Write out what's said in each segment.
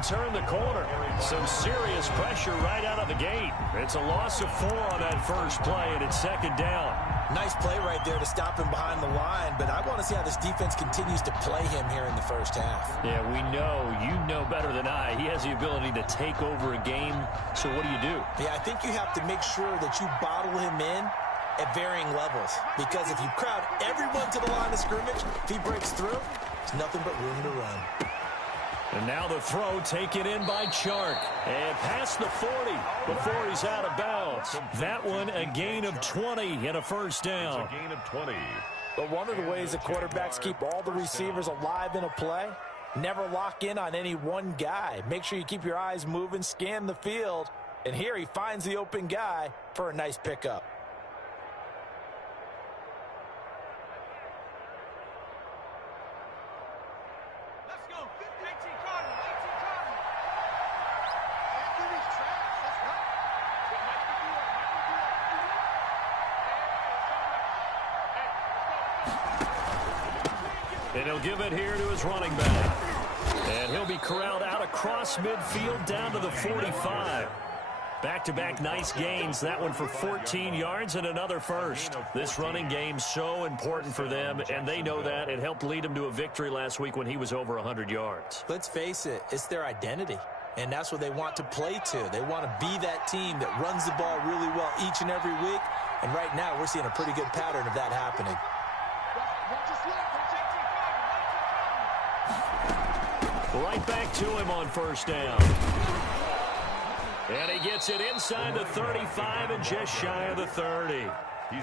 and turn the corner. Some serious pressure right out of the gate. It's a loss of 4 on that first play, and it's second down. Nice play right there to stop him behind the line, but I want to see how this defense continues to play him here in the first half. Yeah, we know. You know better than I. He has the ability to take over a game, so what do you do? Yeah, I think you have to make sure that you bottle him in at varying levels, because if you crowd everyone to the line of scrimmage, if he breaks through, there's nothing but room to run. And now the throw taken in by Chark. And past the 40 before he's out of bounds. That one a gain of 20 and a first down. It's a gain of 20. But one of the ways that quarterbacks keep all the receivers alive in a play, never lock in on any one guy. Make sure you keep your eyes moving, scan the field. And here he finds the open guy for a nice pickup. And he'll give it here to his running back. And he'll be corralled out across midfield down to the 45. Back-to-back nice gains. That one for 14 yards and another first. This running game so important for them, and they know that. It helped lead them to a victory last week when he was over 100 yards. Let's face it, it's their identity. And that's what they want to play to. They want to be that team that runs the ball really well each and every week. And right now, we're seeing a pretty good pattern of that happening. Right back to him on first down. And he gets it inside the 35 and just shy of the 30.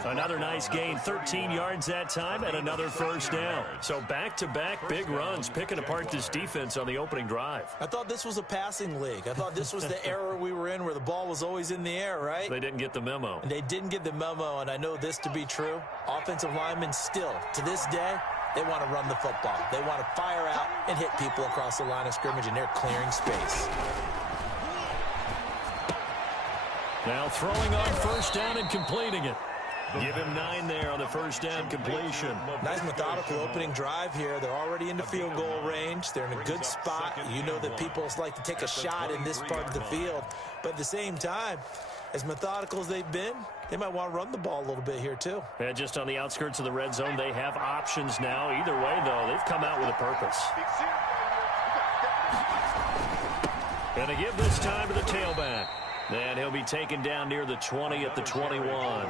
Another nice gain, 13 yards that time, and another first down. So back-to-back big runs, picking apart this defense on the opening drive. I thought this was a passing league. I thought this was the era we were in where the ball was always in the air, right? They didn't get the memo. And they didn't get the memo, and I know this to be true. Offensive linemen still, to this day, they want to run the football. They want to fire out and hit people across the line of scrimmage, and they're clearing space. Now throwing on first down and completing it. Give him 9 there on the first down completion. Nice methodical opening drive here. They're already into field goal range. They're in a good spot. You know that people like to take a shot in this part of the field. But at the same time, as methodical as they've been, they might want to run the ball a little bit here too. Yeah, just on the outskirts of the red zone, they have options now. Either way, though, they've come out with a purpose. And they give this time to the tailback. And he'll be taken down near the 20 at the 21.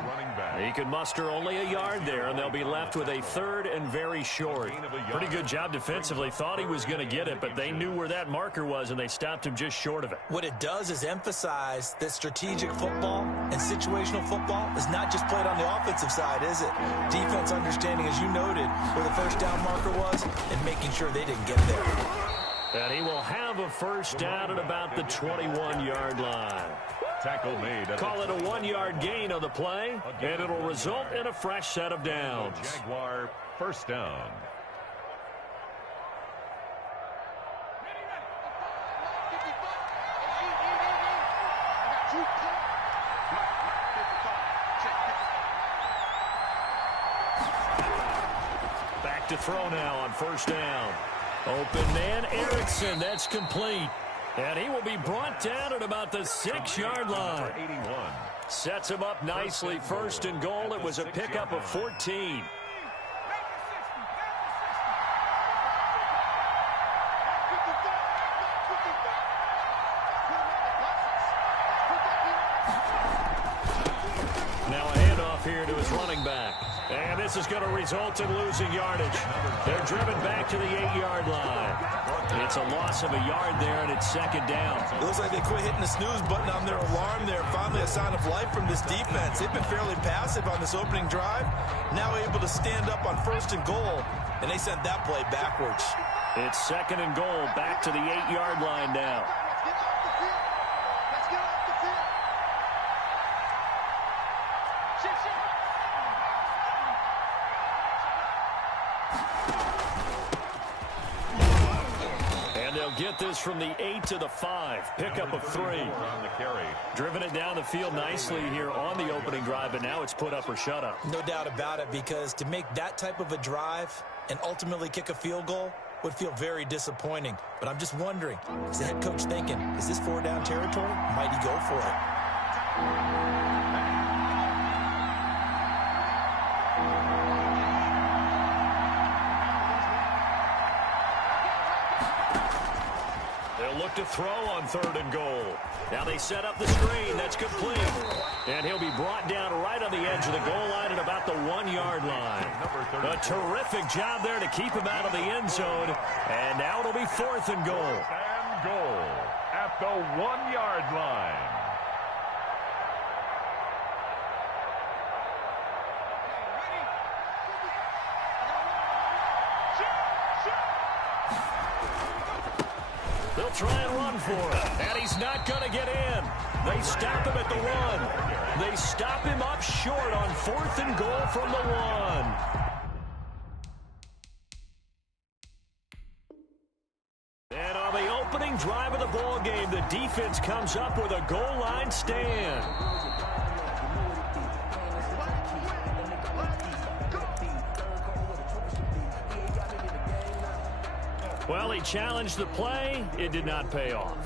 He can muster only a yard there, and they'll be left with a third and very short. Pretty good job defensively. Thought he was going to get it, but they knew where that marker was, and they stopped him just short of it. What it does is emphasize that strategic football and situational football is not just played on the offensive side, is it? Defense understanding, as you noted, where the first down marker was and making sure they didn't get there. And he will have a first down at about the 21-yard line. Tackle made. Call it a 1-yard gain on the play, and it'll result in a fresh set of downs. Jaguar first down. Back to throw now on first down. Open man, Erickson. That's complete. And he will be brought down at about the 6-yard line. 81. Sets him up nicely. First and goal. It was a pickup of 14. Now a handoff here to his running back. And this is going to result in losing yardage. They're driven back to the 8-yard line. It's a loss of a yard there, and it's second down. It looks like they quit hitting the snooze button on their alarm there. Finally a sign of life from this defense. They've been fairly passive on this opening drive. Now able to stand up on first and goal, and they sent that play backwards. It's second and goal, back to the 8-yard line now. Get this from the 8 to the 5. Pickup of 3. On the carry. Driven it down the field nicely here on the opening drive, but now it's put up or shut up. No doubt about it, because to make that type of a drive and ultimately kick a field goal, would feel very disappointing. But I'm just wondering, is the head coach thinking, is this 4-down territory? Might he go for it? Look to throw on 3rd and goal. Now they set up the screen. That's complete. And he'll be brought down right on the edge of the goal line at about the 1-yard line. A terrific job there to keep him out of the end zone. And now it'll be 4th and goal. And goal at the 1-yard line. They'll try and run for it, and he's not going to get in. They stop him at the 1. They stop him up short on 4th and goal from the 1. And on the opening drive of the ball game, the defense comes up with a goal line stand. Well, he challenged the play. It did not pay off.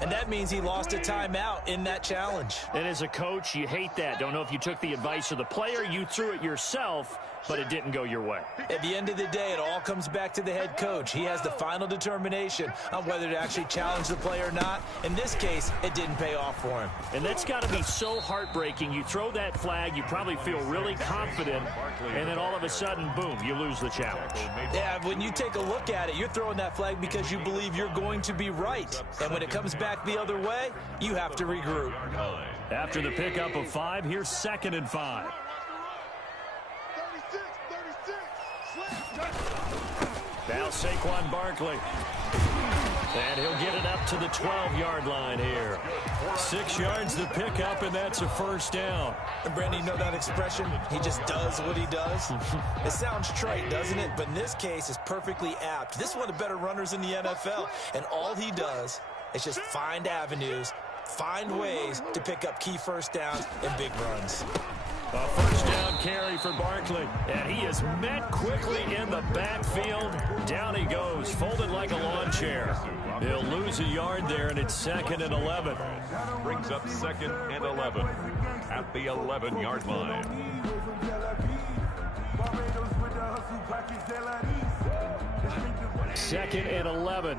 And that means he lost a timeout in that challenge. And as a coach, you hate that. Don't know if you took the advice of the player, you threw it yourself, but it didn't go your way. At the end of the day, it all comes back to the head coach. He has the final determination on whether to actually challenge the play or not. In this case, it didn't pay off for him. And that's got to be so heartbreaking. You throw that flag, you probably feel really confident, and then all of a sudden, boom, you lose the challenge. Yeah, when you take a look at it, you're throwing that flag because you believe you're going to be right. And when it comes back the other way, you have to regroup. After the pickup of 5, here's 2nd and 5. Now Saquon Barkley. And he'll get it up to the 12-yard line here. 6 yards to pick up, and that's a 1st down. And Brandon, you know that expression? He just does what he does. It sounds trite, doesn't it? But in this case, it's perfectly apt. This is one of the better runners in the NFL. And all he does is just find avenues, find ways to pick up key 1st downs and big runs. A 1st down carry for Barkley, and he is met quickly in the backfield. Down he goes, folded like a lawn chair. He'll lose a yard there, and it's 2nd and 11. Brings up 2nd and 11 at the 11-yard line. Second and 11.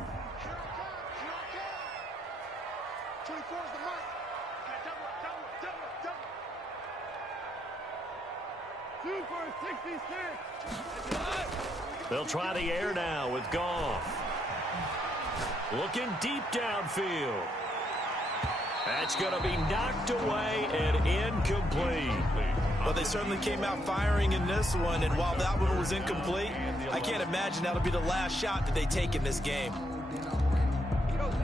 They'll try the air now with Goff. Looking deep downfield. That's going to be knocked away and incomplete. Well, they certainly came out firing in this one, and while that one was incomplete, I can't imagine that'll be the last shot that they take in this game.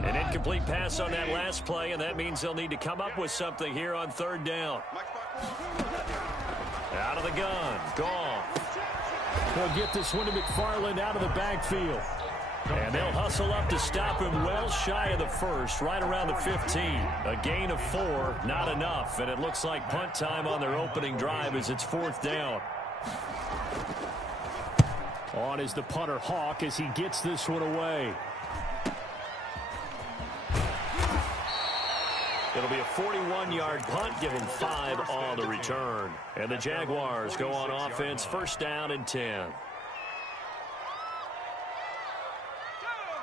An incomplete pass on that last play, and that means they'll need to come up with something here on 3rd down. Out of the gun, Goff. They'll get this one to McFarland out of the backfield. And they'll hustle up to stop him well shy of the 1st, right around the 15. A gain of 4, not enough. And it looks like punt time on their opening drive as it's 4th down. On is the punter Hawk as he gets this one away. It'll be a 41-yard punt, giving 5 on the return. And the Jaguars go on offense, 1st down and 10.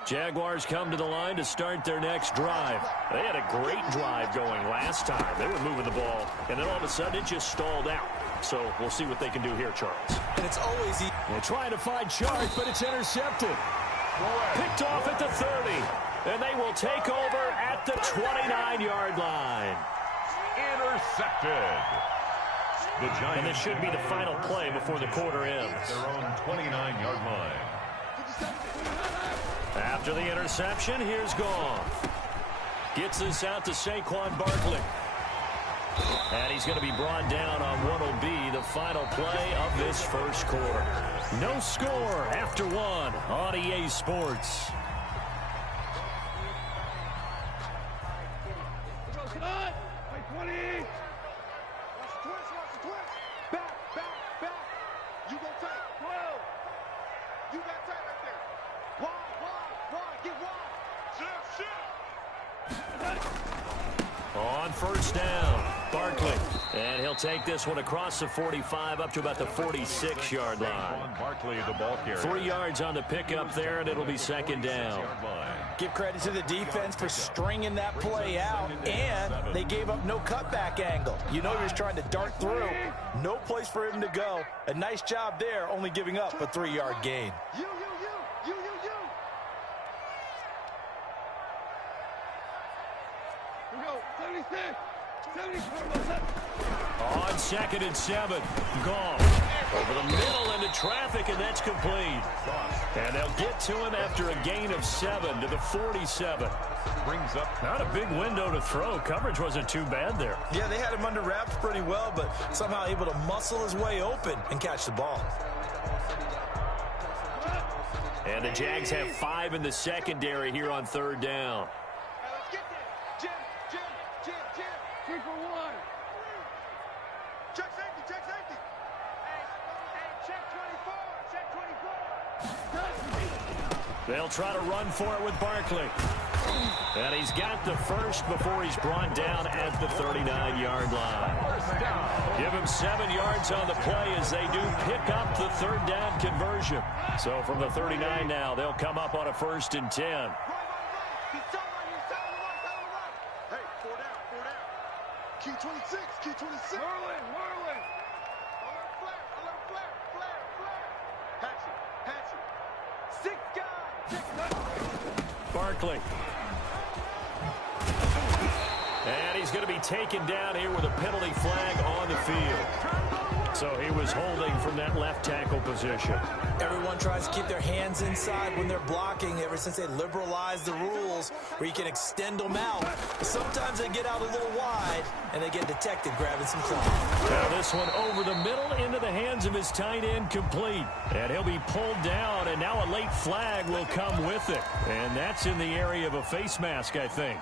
Jaguars come to the line to start their next drive. They had a great drive going last time. They were moving the ball, and then all of a sudden it just stalled out. So we'll see what they can do here, Charles. And it's always easy. They're trying to find Chark, but it's intercepted. Picked off at the 30. And they will take over at the 29-yard line. Intercepted. The Giants. And this should be the final play before the quarter ends. Their own 29-yard line. After the interception, here's Goff. Gets this out to Saquon Barkley. And he's going to be brought down on what will be the final play of this 1st quarter. No score after 1 on EA Sports. You got tight right there. 1. down. Barkley. And he'll take this one across the 45 up to about the 46-yard line. Barkley, the ball carrier. 3 yards on the pickup there, and it'll be second down. Give credit to the defense for stringing that play out, and they gave up no cutback angle. You know you're trying to dart through. No place for him to go. A nice job there, only giving up a 3-yard gain. On 2nd and 7. Goff over the middle into traffic, and that's complete. And they'll get to him after a gain of 7 to the 47. Brings up. Not a big window to throw. Coverage wasn't too bad there. Yeah, they had him under wraps pretty well, but somehow able to muscle his way open and catch the ball. And the Jags have 5 in the secondary here on 3rd down. They'll try to run for it with Barkley. And he's got the first before he's brought down at the 39-yard line. Give him 7 yards on the play as they do pick up the 3rd down conversion. So from the 39 now, they'll come up on a 1st and 10. Hey, 4 down. Key 26. Merlin. Alert flare. Hatchet. 6 guys. Barkley. And he's going to be taken down here with a penalty flag on the field. So he was holding from that left tackle position. Everyone tries to keep their hands inside when they're blocking ever since they liberalized the rules where you can extend them out. But sometimes they get out a little wide and they get detected grabbing some cloth. Now this one over the middle into the hands of his tight end, complete. And he'll be pulled down, and now a late flag will come with it. And that's in the area of a face mask, I think.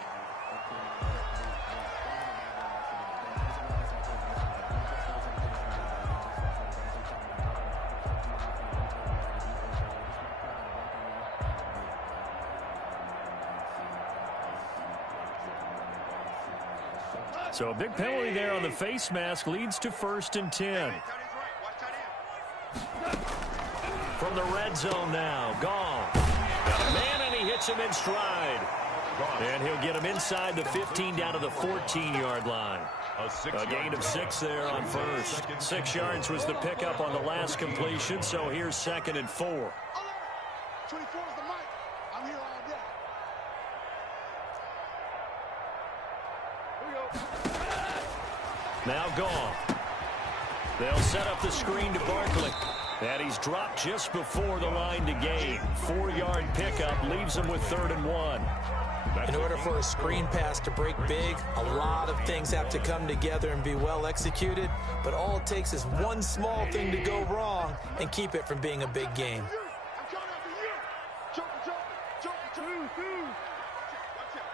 So a big penalty there on the face mask leads to 1st and 10. From the red zone now, Goff. Got a man, and he hits him in stride. And he'll get him inside the 15 down to the 14-yard line. A gain of 6 there on 1st. 6 yards was the pickup on the last completion, so here's 2nd and 4. 24 is the mic. I'm here all day. Here we go. Now Goff. They'll set up the screen to Barkley. And he's dropped just before the line to gain. 4-yard pickup leaves him with 3rd and 1. In order for a screen pass to break big, a lot of things have to come together and be well executed. But all it takes is one small thing to go wrong and keep it from being a big game. I'm coming after you. Jump.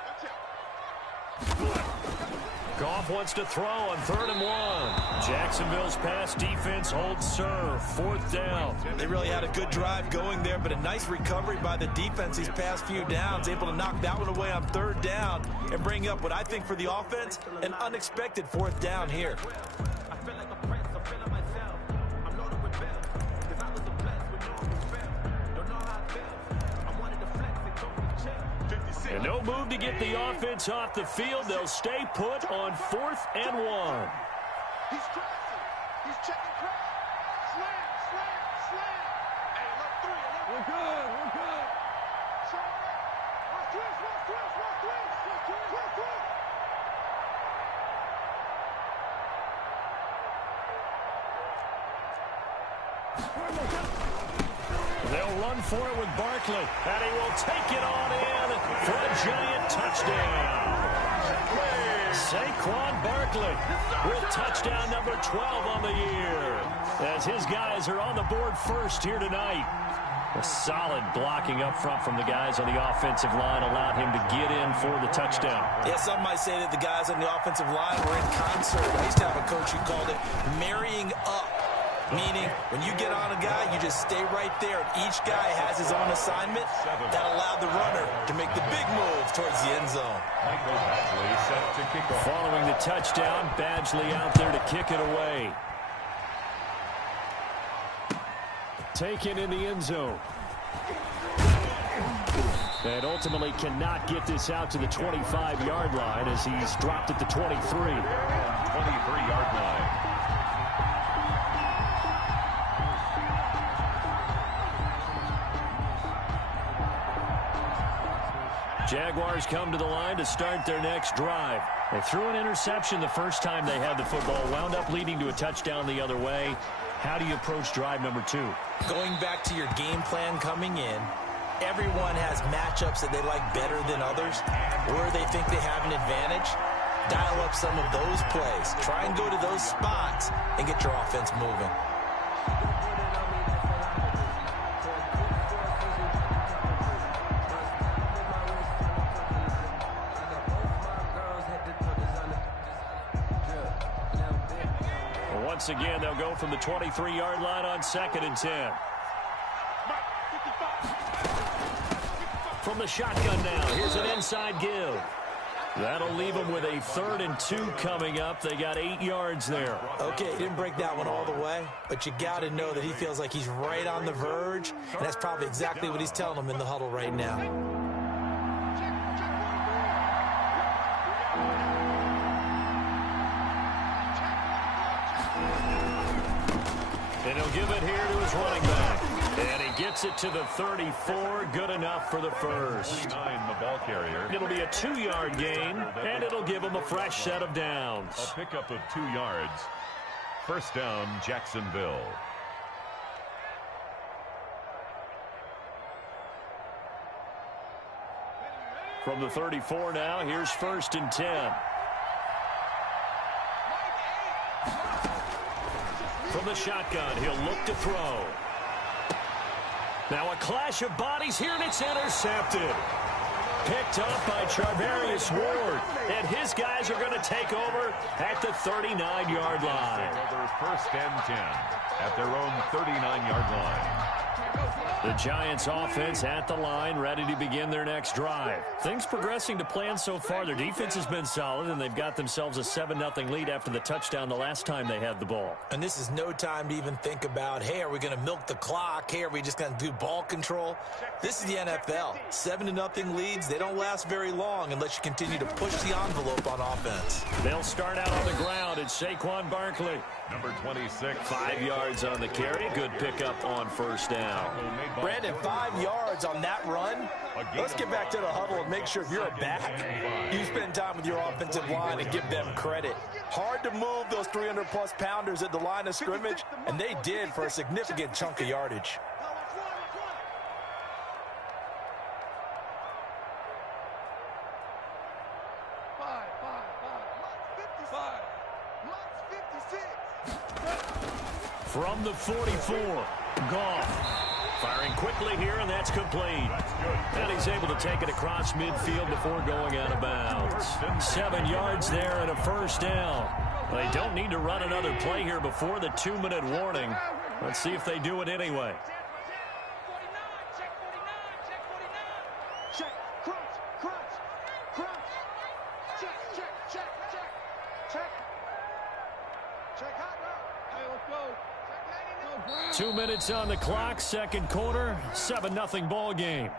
Watch out. Goff wants to throw on 3rd and 1. Jacksonville's pass defense holds serve. 4th down. They really had a good drive going there, but a nice recovery by the defense these past few downs, able to knock that one away on 3rd down and bring up what I think for the offense, an unexpected 4th down here. And no move to get the offense off the field. They'll stay put on 4th and 1. He's crossing. He's checking crack. Slam. Hey, alert 3. We're good. Twist. They'll run for it with Barkley, and he will take it on in for a giant touchdown. Saquon Barkley with touchdown number 12 on the year, as his guys are on the board first here tonight. A solid blocking up front from the guys on the offensive line allowed him to get in for the touchdown. Yeah, some might say that the guys on the offensive line were in concert. I used to have a coach who called it marrying up. Meaning, when you get on a guy, you just stay right there. Each guy has his own assignment. That allowed the runner to make the big move towards the end zone. Michael Badgley set to kick off. Following the touchdown, Badgley out there to kick it away. Taken in the end zone. And ultimately cannot get this out to the 25-yard line as he's dropped at the 23. 23-yard line. Jaguars come to the line to start their next drive. They threw an interception the first time they had the football, wound up leading to a touchdown the other way. How do you approach drive number 2? Going back to your game plan coming in, everyone has matchups that they like better than others, where they think they have an advantage. Dial up some of those plays. Try and go to those spots and get your offense moving. Once again, they'll go from the 23-yard line on 2nd and 10. From the shotgun now, here's an inside give. That'll leave them with a 3rd and 2 coming up. They got 8 yards there. Okay, he didn't break that one all the way, but you got to know that he feels like he's right on the verge, and that's probably exactly what he's telling them in the huddle right now. And he'll give it here to his running back. And he gets it to the 34. Good enough for the first. The ball carrier. It'll be a 2-yard gain, and it'll give him a fresh set of downs. A pickup of 2 yards. First down, Jacksonville. From the 34 now, here's 1st and 10. From the shotgun, he'll look to throw. Now a clash of bodies here, and it's intercepted. Picked up by Charvarius Ward. And his guys are going to take over at the 39-yard line. First and 10 at their own 39-yard line. The Giants offense at the line, ready to begin their next drive. Things progressing to plan so far. Their defense has been solid, and they've got themselves a 7-0 lead after the touchdown the last time they had the ball. And this is no time to even think about, hey, are we going to milk the clock? Hey, are we just going to do ball control? This is the NFL. 7-0 leads, they don't last very long unless you continue to push the envelope on offense. They'll start out on the ground. It's Saquon Barkley. Number 26. 5 yards on the carry. Good pickup on first down. Brandon, 5 yards on that run. Let's get back to the huddle and make sure you're back. You spend time with your offensive line and give them credit. Hard to move those 300-plus pounders at the line of scrimmage, and they did for a significant chunk of yardage. From the 44, Goff. Firing quickly here, and that's complete. And he's able to take it across midfield before going out of bounds. 7 yards there and a first down. They don't need to run another play here before the 2-minute warning. Let's see if they do it anyway. Check, crunch, crunch, crunch. Check, check, check, check, check. Check hot now. Hey, let's go. 2 minutes on the clock, second quarter, 7-0 ball game.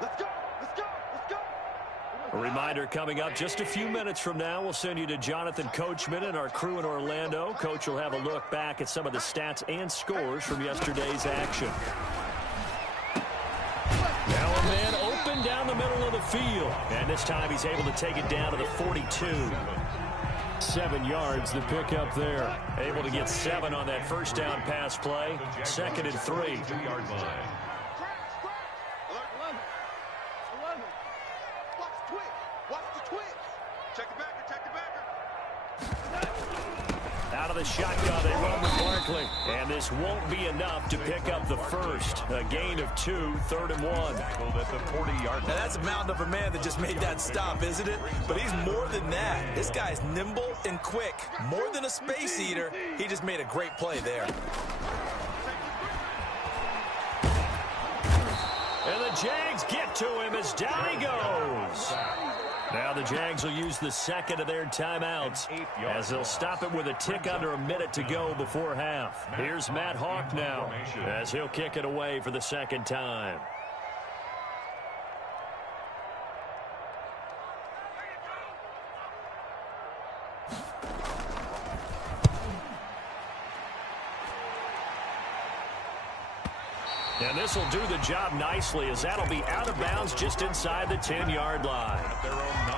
Let's go, let's go, let's go. A reminder coming up just a few minutes from now, we'll send you to Jonathan Coachman and our crew in Orlando. Coach will have a look back at some of the stats and scores from yesterday's action. Now a man open down the middle of the field. And this time he's able to take it down to the 42. 7 yards the pick up there. Able to get 7 on that first down pass play. 2nd and 3. 2-yard line. Watch the twitch. Watch the twitch. Check the backer, check the backer. Out of the shotgun, they run with Barkley. And this won't be enough to pick up the first. A gain of 2, 3rd and 1. At the 40-yard line. Now, that's a mountain of a man that just made that stop, isn't it? But he's more than that. This guy's nimble and quick. More than a space eater, he just made a great play there. And the Jags get to him as down he goes. Now the Jags will use the second of their timeouts as they'll stop it with a tick under a minute to go before half. Here's Matt Hawk now as he'll kick it away for the second time. And this will do the job nicely as that'll be out of bounds just inside the 10-yard line.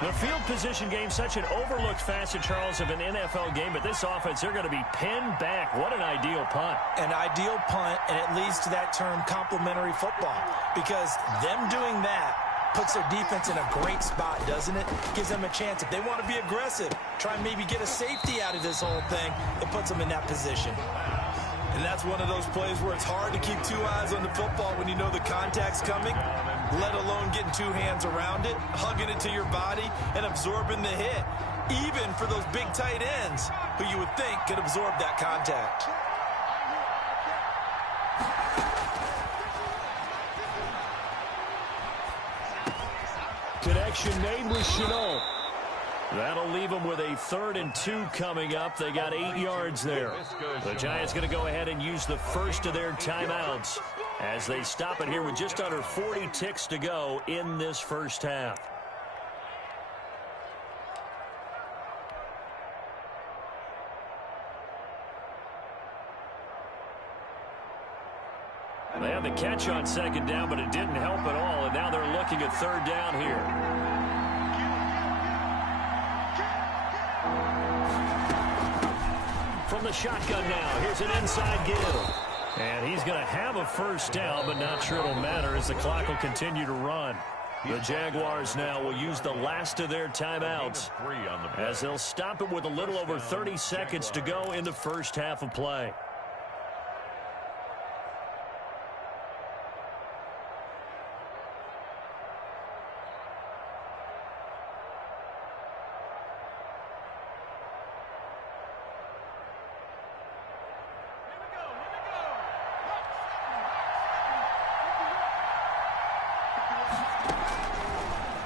The field position game, such an overlooked facet, Charles, of an NFL game, but this offense, they're going to be pinned back. What an ideal punt. An ideal punt, and it leads to that term complementary football, because them doing that puts their defense in a great spot, doesn't it? Gives them a chance. If they want to be aggressive, try and maybe get a safety out of this whole thing, it puts them in that position. And that's one of those plays where it's hard to keep 2 eyes on the football when you know the contact's coming, let alone getting 2 hands around it, hugging it to your body, and absorbing the hit, even for those big tight ends who you would think could absorb that contact. Connection made with Shenault. That'll leave them with a 3rd and 2 coming up. They got 8 yards there. The Giants going to go ahead and use the first of their timeouts as they stop it here with just under 40 ticks to go in this first half. They had the catch on 2nd down, but it didn't help at all, and now they're looking at 3rd down here. From the shotgun now, here's an inside give. And he's going to have a first down, but not sure it'll matter as the clock will continue to run. The Jaguars now will use the last of their timeouts as they'll stop it with a little over 30 seconds to go in the first half of play.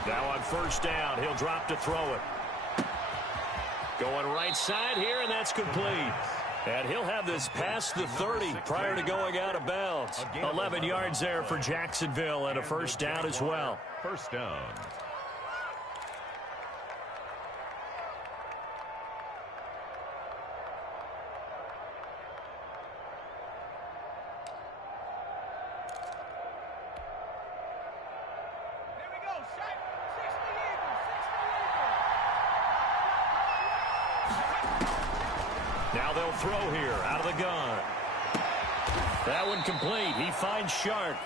Now on first down, he'll drop to throw it. Going right side here, and that's complete. And he'll have this past the 30 prior to going out of bounds. 11 yards there for Jacksonville and a first down as well. First down. Now they'll throw here out of the gun. That one complete. He finds Sharp.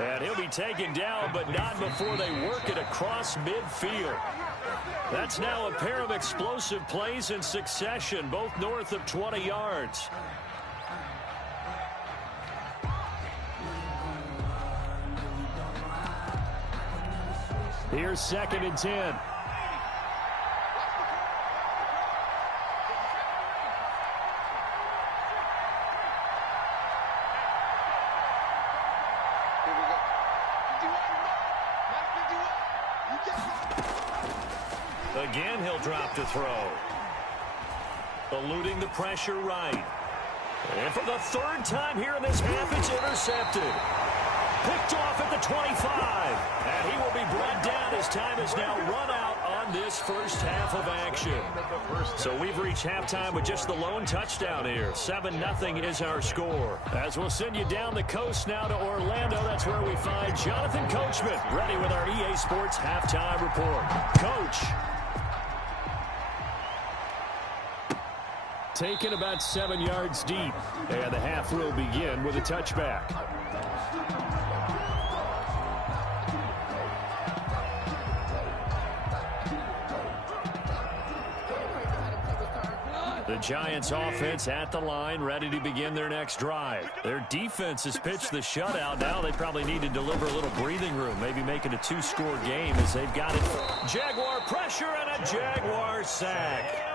And he'll be taken down, but not before they work it across midfield. That's now a pair of explosive plays in succession, both north of 20 yards. Here's 2nd and 10. Again, he'll drop to throw. Eluding the pressure right. And for the 3rd time here in this half, it's intercepted. Picked off at the 25. And he will be brought down as time is now run out on this first half of action. So we've reached halftime with just the lone touchdown here. 7-0 is our score. As we'll send you down the coast now to Orlando, that's where we find Jonathan Coachman ready with our EA Sports halftime report. Coach. Taken about 7 yards deep. And the half will begin with a touchback. The Giants offense at the line, ready to begin their next drive. Their defense has pitched the shutout. Now they probably need to deliver a little breathing room, maybe make it a two-score game as they've got it. Jaguar pressure and a Jaguar sack.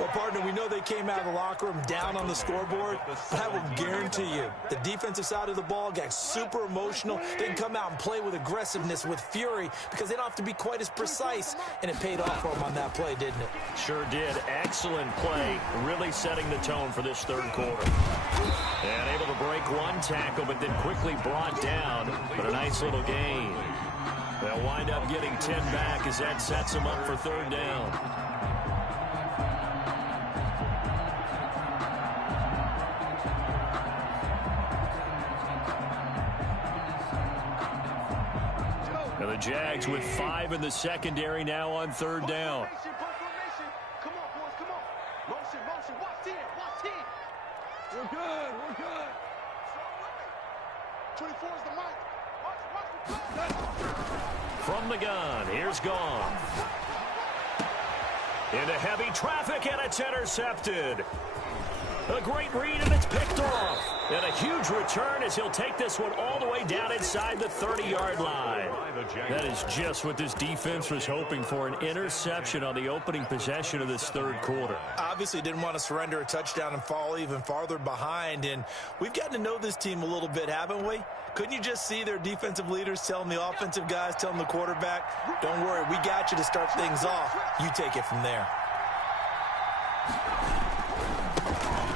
Well, partner, we know they came out of the locker room down on the scoreboard, but I will guarantee you the defensive side of the ball got super emotional. They can come out and play with aggressiveness, with fury, because they don't have to be quite as precise, and it paid off for them on that play, didn't it? Sure did. Excellent play, really setting the tone for this third quarter. And able to break one tackle, but then quickly brought down, but a nice little gain. They'll wind up getting 10 back as that sets them up for third down. The Jags with 5 in the secondary now on third down. Come on, boys, come on. Motion, motion. Watch 10, watch 10. We're good, we're good. 24 is the mic. Watch. From the gun, here's Gone. Into heavy traffic, and it's intercepted. A great read, and it's picked off. And a huge return as he'll take this one all the way down inside the 30-yard line. That is just what this defense was hoping for, an interception on the opening possession of this third quarter. Obviously didn't want to surrender a touchdown and fall even farther behind, and we've gotten to know this team a little bit, haven't we? Couldn't you just see their defensive leaders telling the offensive guys, telling the quarterback, don't worry, we got you to start things off. You take it from there.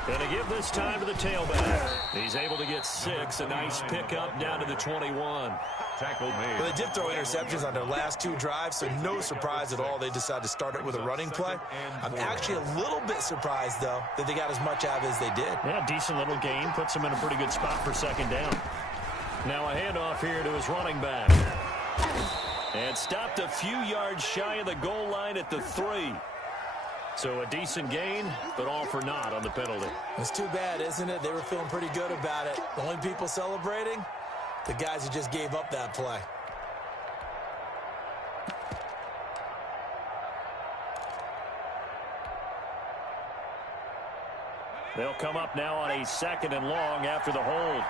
Going to give this time to the tailback. He's able to get 6. A nice pickup down to the 21. Tackle made. Well, they did throw interceptions on their last 2 drives, so no surprise at all they decided to start it with a running play. I'm actually a little bit surprised, though, that they got as much out of it as they did. Yeah, decent little gain. Puts him in a pretty good spot for second down. Now a handoff here to his running back. And stopped a few yards shy of the goal line at the 3. So a decent gain, but all for naught on the penalty. It's too bad, isn't it? They were feeling pretty good about it. The only people celebrating, the guys who just gave up that play. They'll come up now on a 2nd and long after the hold.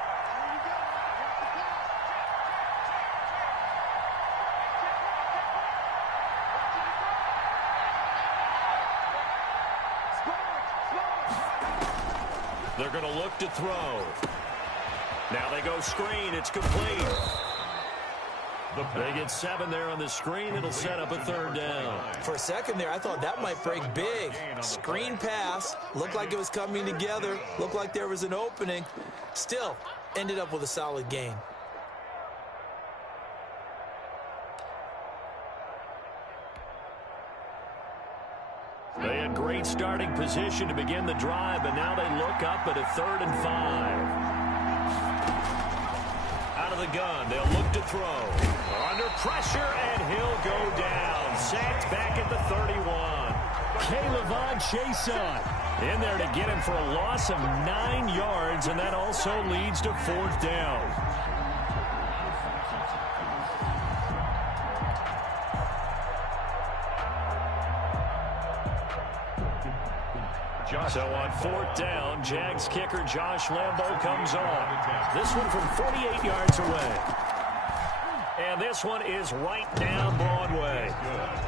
They're going to look to throw. Now they go screen. It's complete. They get 7 there on the screen. It'll set up a third down. For a second there, I thought that might break big. Screen pass. Looked like it was coming together. Looked like there was an opening. Still, ended up with a solid gain. They had great starting position to begin the drive, but now they look up at a 3rd and 5. Out of the gun, they'll look to throw. Under pressure, and he'll go down. Sacked back at the 31. K'Lavon Chaisson in there to get him for a loss of 9 yards, and that also leads to 4th down. So on 4th down, Jags kicker Josh Lambo comes on. This one from 48 yards away. And this one is right down Broadway.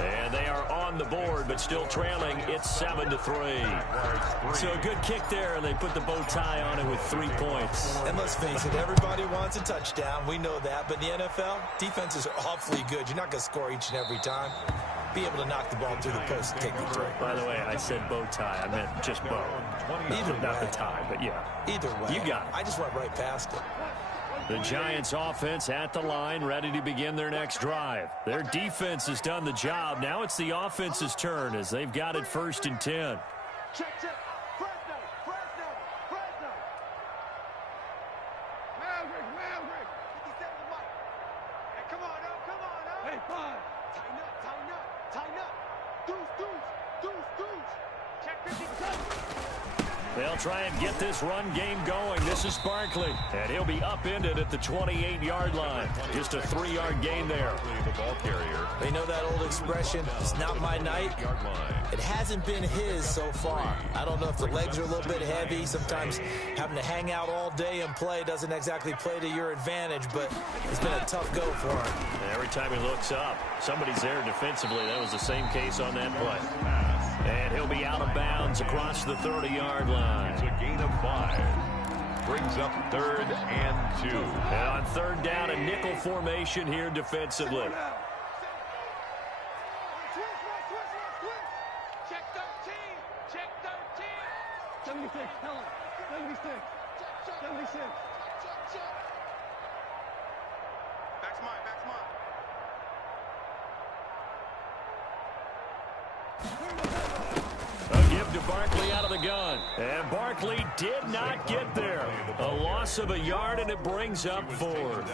And they are on the board, but still trailing. It's 7-3. So a good kick there, and they put the bow tie on it with 3 points. And let's face it, everybody wants a touchdown. We know that. But in the NFL, defenses are awfully good. You're not going to score each and every time. Be able to knock the ball through the post and take the throw. By the way, I said bow tie. I meant just bow. Either way. Not the tie, but yeah. Either way. You got it. I just went right past it. The Giants offense at the line, ready to begin their next drive. Their defense has done the job. Now it's the offense's turn as they've got it 1st and 10. Check, check. Fresno, Fresno, Fresno. Maverick, Maverick. 57 the mic. Hey, come on, oh, come on, oh. Hey, fine. Tighten up, tighten up, tighten up. Deuce, deuce, deuce, deuce. Check 52. They'll try and get this run game going. This is Barkley, and he'll be upended at the 28-yard line. Just a 3-yard gain there. The ball carrier. They know that old expression, it's not my night. It hasn't been his so far. I don't know if the legs are a little bit heavy. Sometimes having to hang out all day and play doesn't exactly play to your advantage, but it's been a tough go for him. And every time he looks up, somebody's there defensively. That was the same case on that play. And he'll be out of bounds across the 30-yard line. It's a gain of 5. Brings up 3rd and 2. And on 3rd down, a nickel formation here defensively. Check 13. Check 13. 76. Tell him. 76. 76. Back's mine. Back's mine. A give to Barkley out of the gun. And Barkley did not get there. A loss of a yard, and it brings up 4.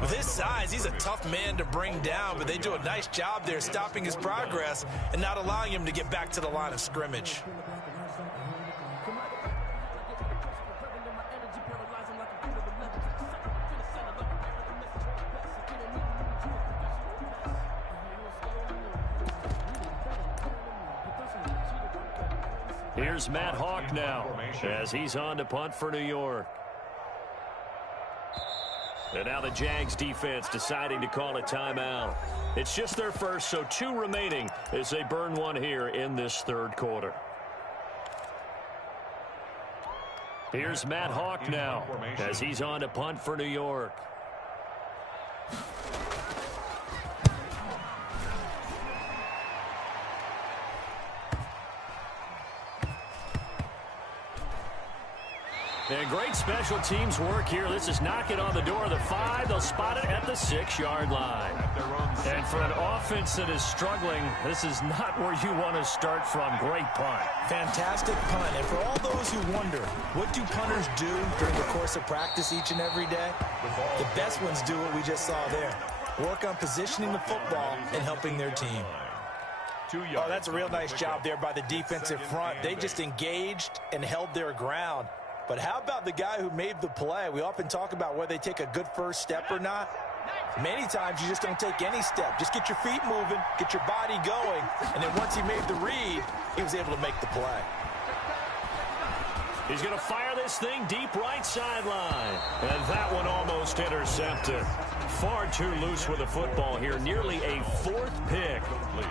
With his size, he's a tough man to bring down, but they do a nice job there stopping his progress and not allowing him to get back to the line of scrimmage. Here's Matt Hawk now as he's on to punt for New York. And now the Jags defense deciding to call a timeout. It's just their first, so 2 remaining as they burn one here in this 3rd quarter. Here's Matt Hawk now as he's on to punt for New York. And great special teams work here. This is knocking on the door of the 5. They'll spot it at the 6-yard line. And for an offense that is struggling, this is not where you want to start from. Great punt. Fantastic punt. And for all those who wonder, what do punters do during the course of practice each and every day? The best ones do what we just saw there. Work on positioning the football and helping their team. Oh, that's a real nice job there by the defensive front. They just engaged and held their ground. But how about the guy who made the play? We often talk about whether they take a good first step or not. Many times you just don't take any step. Just get your feet moving, get your body going, and then once he made the read, he was able to make the play. He's going to fire this thing deep right sideline. And that one almost intercepted. Far too loose with the football here. Nearly a 4th pick.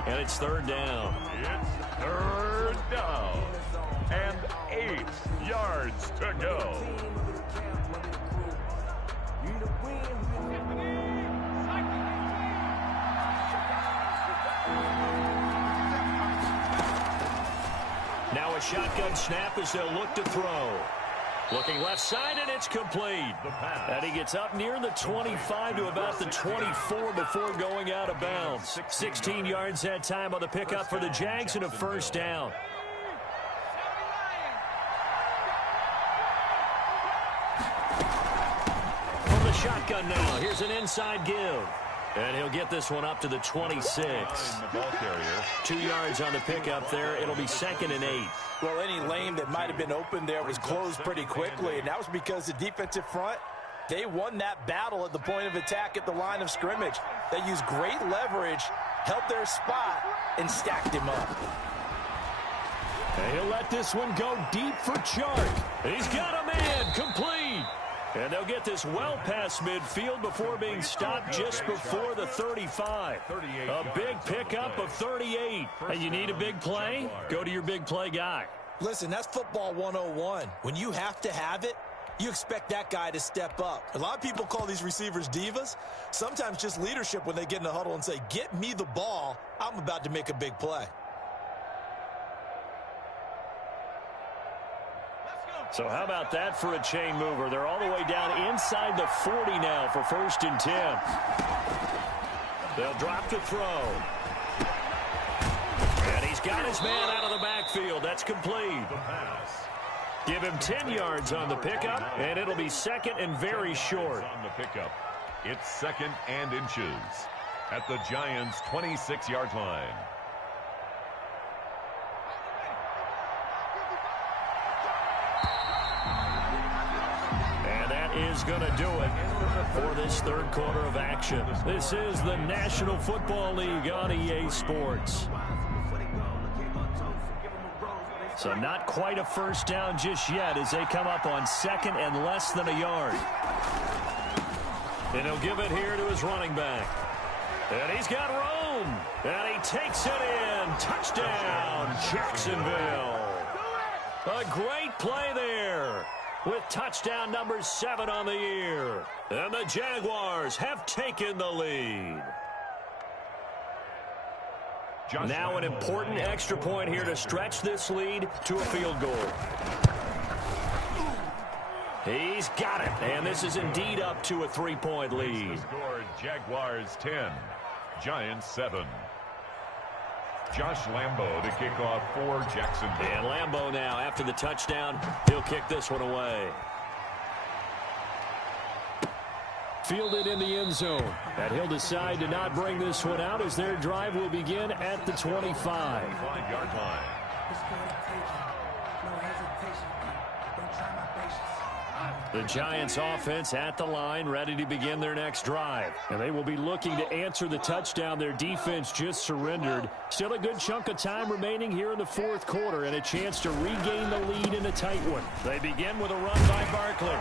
And it's 3rd down. It's 3rd down. And 8 yards to go. Now a shotgun snap as they'll look to throw. Looking left side, and it's complete. And he gets up near the 25 to about the 24 before going out of bounds. 16 yards that time on the pickup for the Jags and a 1st down. From the shotgun now, here's an inside give. And he'll get this one up to the 26. 2 yards on the pickup there. It'll be 2nd and 8. Well, any lane that might have been open there was closed pretty quickly, and that was because the defensive front, they won that battle at the point of attack at the line of scrimmage. They used great leverage, held their spot, and stacked him up. And he'll let this one go deep for Chark. He's got a man, complete. And they'll get this well past midfield before being stopped just before the 35. A big pickup of 38. And you need a big play? Go to your big play guy. Listen, that's football 101. When you have to have it, you expect that guy to step up. A lot of people call these receivers divas. Sometimes just leadership when they get in the huddle and say, get me the ball. I'm about to make a big play. So how about that for a chain mover? They're all the way down inside the 40 now for 1st and 10. They'll drop to throw. And he's got his man out of the backfield. That's complete. Give him 10 yards on the pickup, and it'll be 2nd and very short. On the pickup, it's 2nd and inches at the Giants' 26-yard line. that is going to do it for this third quarter of action. This is the National Football League on EA Sports. So not quite a first down just yet as they come up on second and less than a yard. And he'll give it here to his running back. And he's got room. And he takes it in. Touchdown, Jacksonville. A great play there with touchdown number 7 on the year. And the Jaguars have taken the lead. Now an important extra point here to stretch this lead to a field goal. He's got it, and this is indeed up to a 3-point lead. Scored Jaguars 10, Giants 7. Josh Lambo to kick off for Jacksonville. And Lambo now, after the touchdown, he'll kick this one away. Fielded in the end zone. And he'll decide to not bring this one out as their drive will begin at the 25. 25-yard line. The Giants offense at the line, ready to begin their next drive. And they will be looking to answer the touchdown their defense just surrendered. Still a good chunk of time remaining here in the fourth quarter and a chance to regain the lead in a tight one. They begin with a run by Barkley.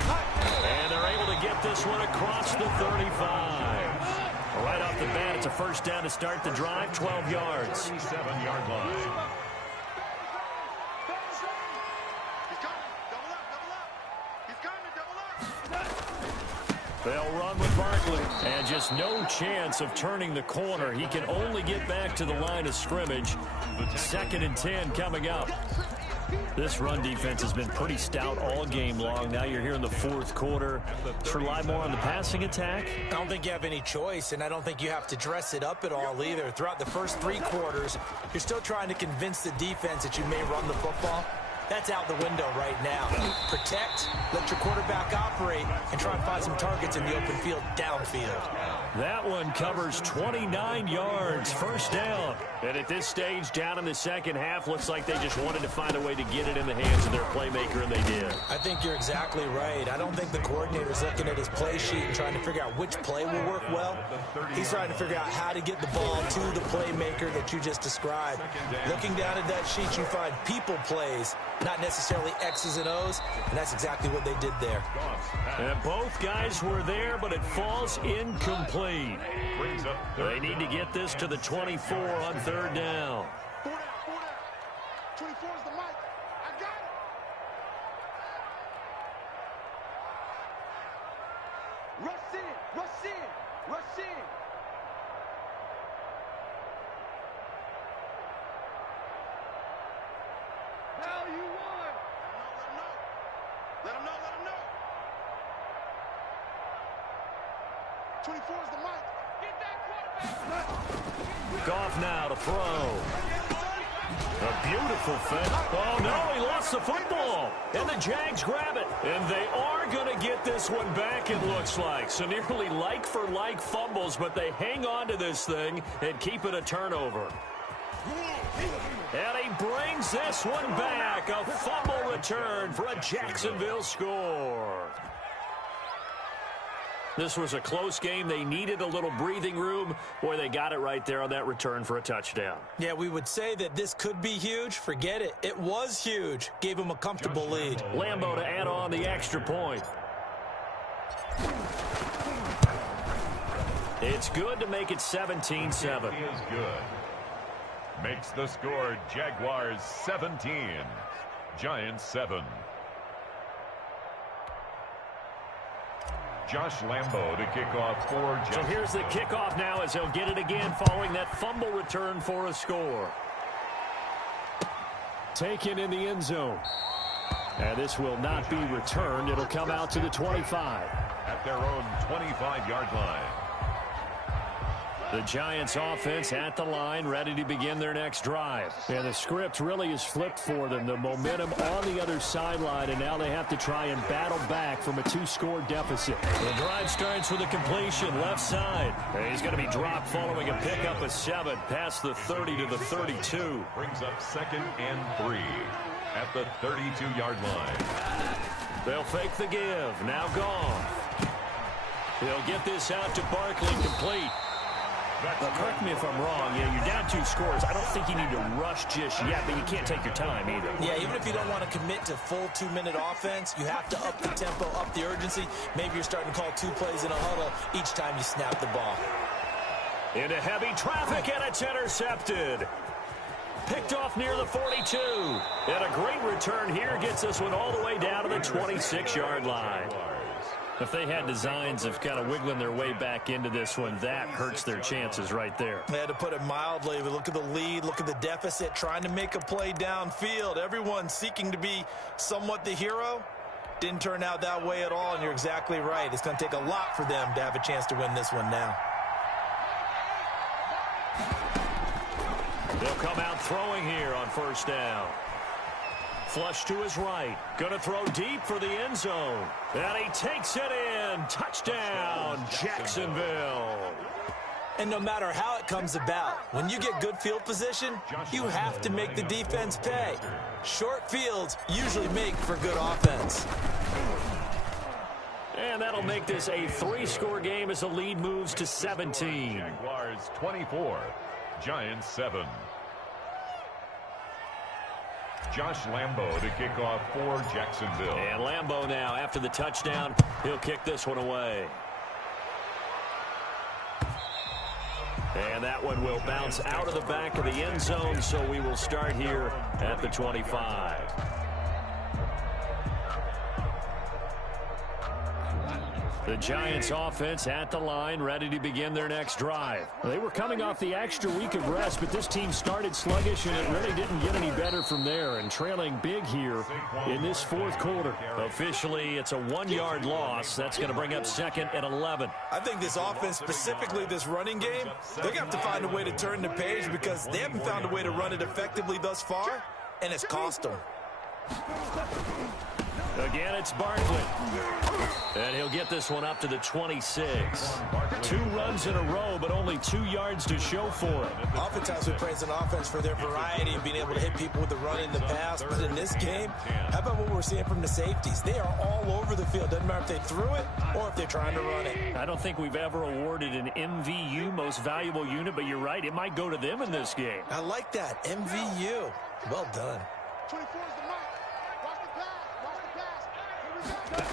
And they're able to get this one across the 35. Right off the bat, it's a first down to start the drive, 12 yards. 37-yard line. They'll run with Barkley. And just no chance of turning the corner. He can only get back to the line of scrimmage. 2nd and 10 coming up. This run defense has been pretty stout all game long. Now you're here in the fourth quarter. Let's rely more on the passing attack. I don't think you have any choice, and I don't think you have to dress it up at all either. Throughout the first 3 quarters, you're still trying to convince the defense that you may run the football. That's out the window right now. Protect, let your quarterback operate, and try and find some targets in the open field downfield. That one covers 29 yards, first down. And at this stage, down in the second half, looks like they just wanted to find a way to get it in the hands of their playmaker, and they did. I think you're exactly right. I don't think the coordinator's looking at his play sheet and trying to figure out which play will work well. He's trying to figure out how to get the ball to the playmaker that you just described. Looking down at that sheet, you find people plays, not necessarily X's and O's, and that's exactly what they did there. And both guys were there, but it falls incomplete. They need to get this to the 24 on third down. 24 is the mic. I got it. Rush in, rush in, rush in. Now you won. Let him know. 24 is the mic. Get that quarterback. Goff now to throw. A beautiful fake. Oh, no, he lost the football. And the Jags grab it. And they are going to get this one back, it looks like. So nearly like-for-like fumbles, but they hang on to this thing and keep it a turnover. And he brings this one back. A fumble return for a Jacksonville score. This was a close game. They needed a little breathing room. Boy, they got it right there on that return for a touchdown. Yeah, we would say that this could be huge. Forget it. It was huge. Gave them a comfortable lead. Lambo to add on the extra point. It's good to make it 17-7. Is good. Makes the score Jaguars 17, Giants 7. Josh Lambo to kick off for Jacksonville. So here's the kickoff now as they'll get it again following that fumble return for a score. Taken in the end zone. And this will not be returned. It'll come out to the 25. At their own 25-yard line. The Giants offense at the line, ready to begin their next drive. And the script really is flipped for them. The momentum on the other sideline, and now they have to try and battle back from a 2-score deficit. The drive starts with a completion left side. And he's going to be dropped following a pickup of 7 past the 30 to the 32. Brings up 2nd and 3 at the 32-yard line. They'll fake the give. Now gone. He'll get this out to Barkley, complete. Now, correct me if I'm wrong. Yeah, you're down 2 scores. I don't think you need to rush just yet, but you can't take your time either. Yeah, even if you don't want to commit to full 2-minute offense, you have to up the tempo, up the urgency. Maybe you're starting to call 2 plays in a huddle each time you snap the ball. Into heavy traffic, and it's intercepted. Picked off near the 42. And a great return here gets this one all the way down to the 26-yard line. If they had designs of kind of wiggling their way back into this one, that hurts their chances right there. They had to put it mildly. But look at the lead, look at the deficit, trying to make a play downfield. Everyone seeking to be somewhat the hero. Didn't turn out that way at all, and you're exactly right. It's going to take a lot for them to have a chance to win this one now. They'll come out throwing here on first down. Flush to his right. Going to throw deep for the end zone. And he takes it in. Touchdown, Jacksonville. And no matter how it comes about, when you get good field position, you have to make the defense pay. Short fields usually make for good offense. And that'll make this a 3-score game as the lead moves to 17. Jaguars 24, Giants 7. Josh Lambo to kick off for Jacksonville. And Lambo now, after the touchdown, he'll kick this one away. And that one will bounce out of the back of the end zone, so we will start here at the 25. The Giants offense at the line, ready to begin their next drive. They were coming off the extra week of rest, but this team started sluggish, and it really didn't get any better from there, and trailing big here in this 4th quarter. Officially, it's a 1-yard loss. That's going to bring up 2nd and 11. I think this offense, specifically this running game, they're going to have to find a way to turn the page because they haven't found a way to run it effectively thus far, and it's cost them. Again, it's Barkley. And he'll get this one up to the 26. 2 runs in a row, but only 2 yards to show for it. Oftentimes we praise an offense for their variety and being able to hit people with the run in the pass. But in this game, how about what we're seeing from the safeties? They are all over the field. Doesn't matter if they threw it or if they're trying to run it. I don't think we've ever awarded an MVU, most valuable unit, but you're right. It might go to them in this game. I like that. MVU. Well done. 24 is the mark. Watch the pass. Watch the pass. Here we go.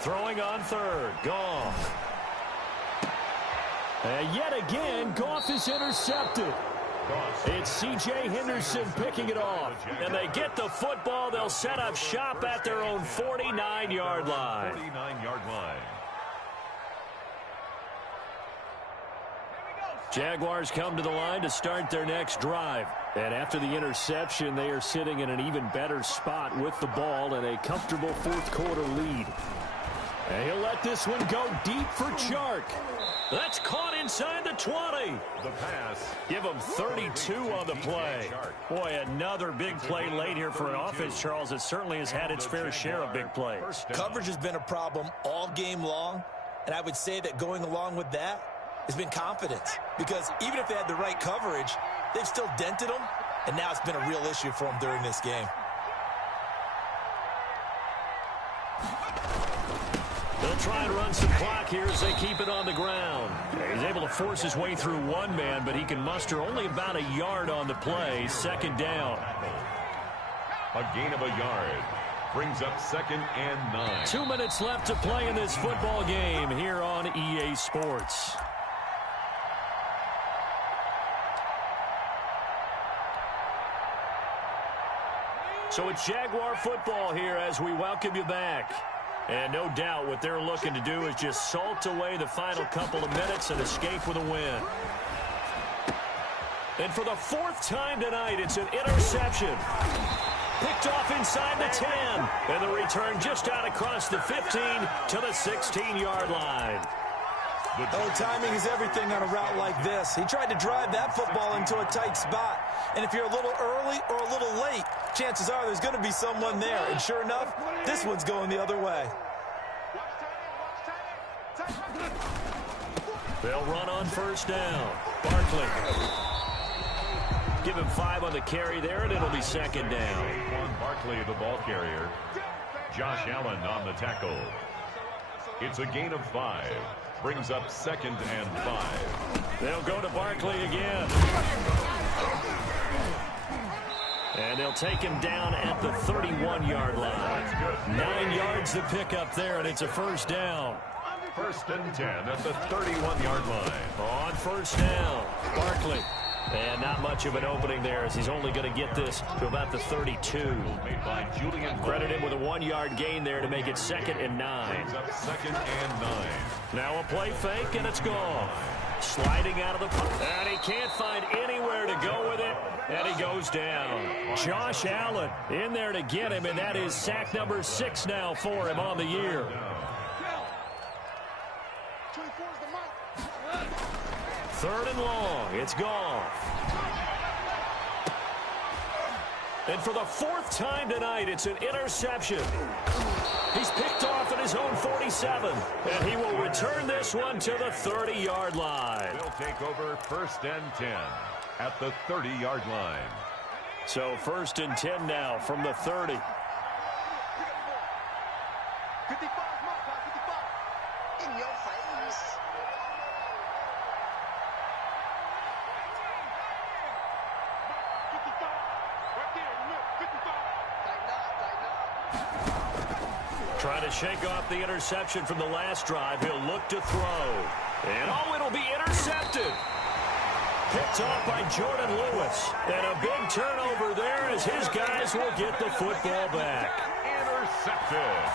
Throwing on 3rd. Goff. And yet again, Goff is intercepted. It's C.J. Henderson picking it off. And they get the football. They'll set up shop at their own 49-yard line. 49-yard line. Jaguars come to the line to start their next drive. And after the interception, they are sitting in an even better spot with the ball and a comfortable 4th quarter lead. And he'll let this one go deep for Chark. That's caught inside the 20. The pass. Give him 32 on the play. Boy, another big play late here for an offense, Charles. It certainly has had its fair share of big plays. Coverage has been a problem all game long, and I would say that going along with that has been confidence. Because even if they had the right coverage, they've still dented them, and now it's been a real issue for them during this game. They'll try and run some clock here as they keep it on the ground. He's able to force his way through 1 man, but he can muster only about a yard on the play. 2nd down. A gain of a yard. Brings up 2nd and 9. 2 minutes left to play in this football game here on EA Sports. So it's Jaguar football here as we welcome you back. And no doubt what they're looking to do is just salt away the final couple of minutes and escape with a win. And for the 4th time tonight, it's an interception. Picked off inside the 10. And the return just out across the 15 to the 16-yard line. Oh, timing is everything on a route like this. He tried to drive that football into a tight spot. And if you're a little early or a little late, chances are there's going to be someone there. And sure enough, this one's going the other way. They'll run on first down. Barkley. Give him 5 on the carry there, and it'll be 2nd down. Barkley, the ball carrier. Josh Allen on the tackle. It's a gain of 5. Brings up 2nd and 5. They'll go to Barkley again. And they'll take him down at the 31-yard line. 9 yards to pick up there, and it's a first down. 1st and 10 at the 31-yard line. On first down, Barkley. And not much of an opening there, as he's only going to get this to about the 32. Made by Julian. Credit him with a 1-yard gain there to make it 2nd and 9. Brings up 2nd and 9. Now a play fake, and it's gone. Sliding out of the pocket, and he can't find anywhere to go with it, and he goes down. Josh Allen in there to get him, and that is sack number 6 now for him on the year. 3rd and long. It's Goff. And for the 4th time tonight, it's an interception. He's picked off at his own 47, and he will return this one to the 30-yard line. They'll take over 1st and 10 at the 30-yard line. So 1st and 10 now from the 30. 55, mark, 55. In your face. Trying to shake off the interception from the last drive. He'll look to throw. And it'll be intercepted. Picked off by Jordan Lewis. And a big turnover there as his guys will get the football back. Intercepted.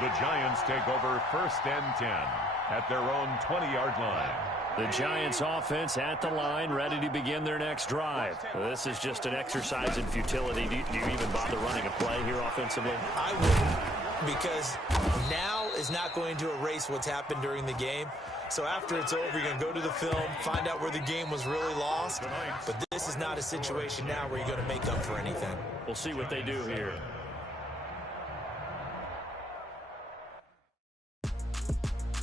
The Giants take over 1st and 10 at their own 20-yard line. The Giants offense at the line, ready to begin their next drive. This is just an exercise in futility. Do you even bother running a play here offensively? I wouldn't, because now is not going to erase what's happened during the game. So after it's over, you're going to go to the film, find out where the game was really lost. But this is not a situation now where you're going to make up for anything. We'll see what they do here.